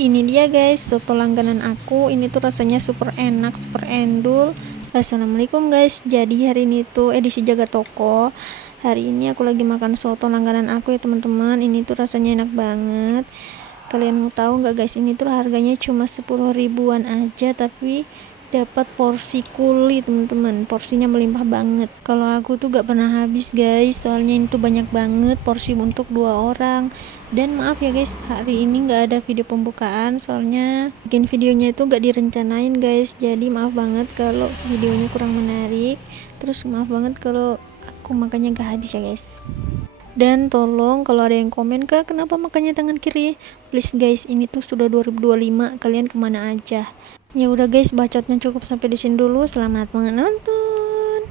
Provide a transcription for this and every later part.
Ini dia guys, soto langganan aku. Ini tuh rasanya super enak, super endul. Assalamualaikum guys. Jadi hari ini tuh edisi jaga toko. Hari ini aku lagi makan soto langganan aku ya teman-teman. Ini tuh rasanya enak banget. Kalian mau tahu nggak guys, ini tuh harganya cuma 10 ribuan aja, tapi dapat porsi kulit teman-teman. Porsinya melimpah banget. Kalau aku tuh gak pernah habis guys, soalnya ini tuh banyak banget porsi untuk 2 orang. Dan maaf ya guys, hari ini nggak ada video pembukaan, soalnya bikin videonya itu nggak direncanain guys. Jadi maaf banget kalau videonya kurang menarik. Terus maaf banget kalau aku makannya gak habis ya guys. Dan tolong kalau ada yang komen, Kak kenapa makannya tangan kiri, please guys, ini tuh sudah 2025, kalian kemana aja. Ya udah guys, bacotnya cukup sampai di sini dulu. Selamat menonton.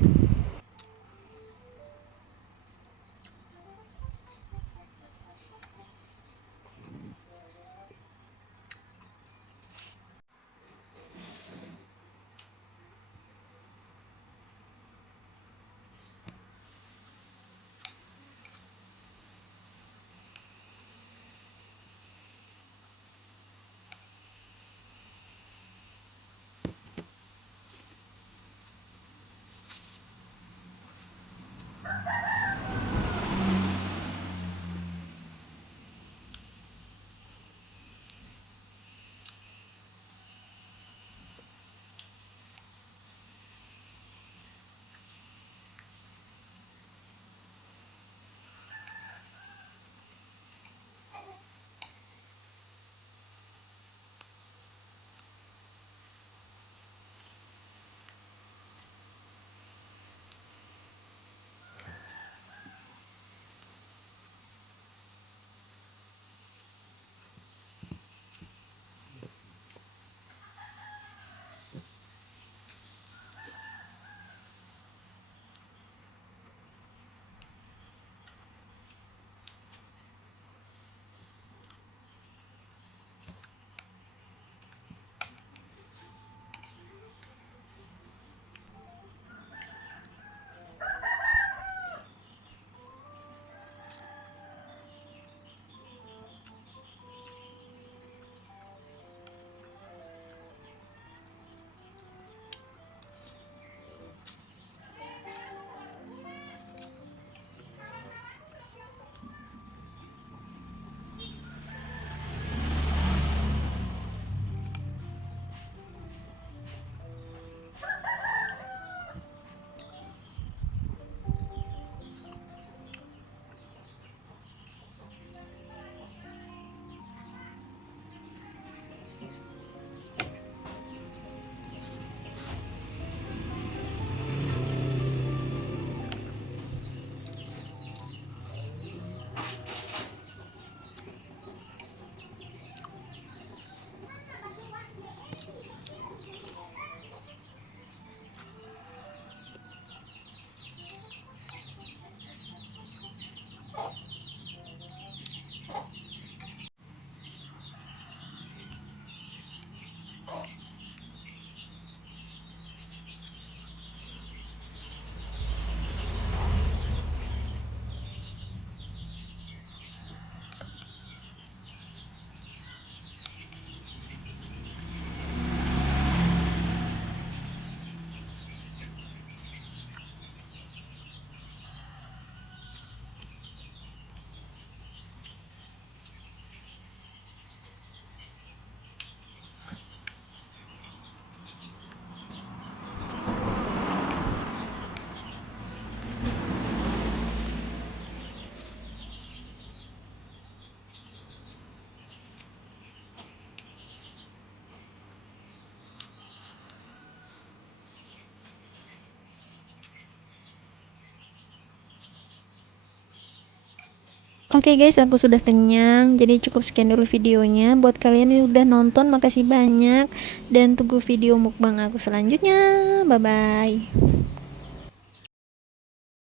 Oke guys, aku sudah kenyang. Jadi cukup sekian dulu videonya. Buat kalian yang udah nonton, makasih banyak. Dan tunggu video mukbang aku selanjutnya. Bye bye.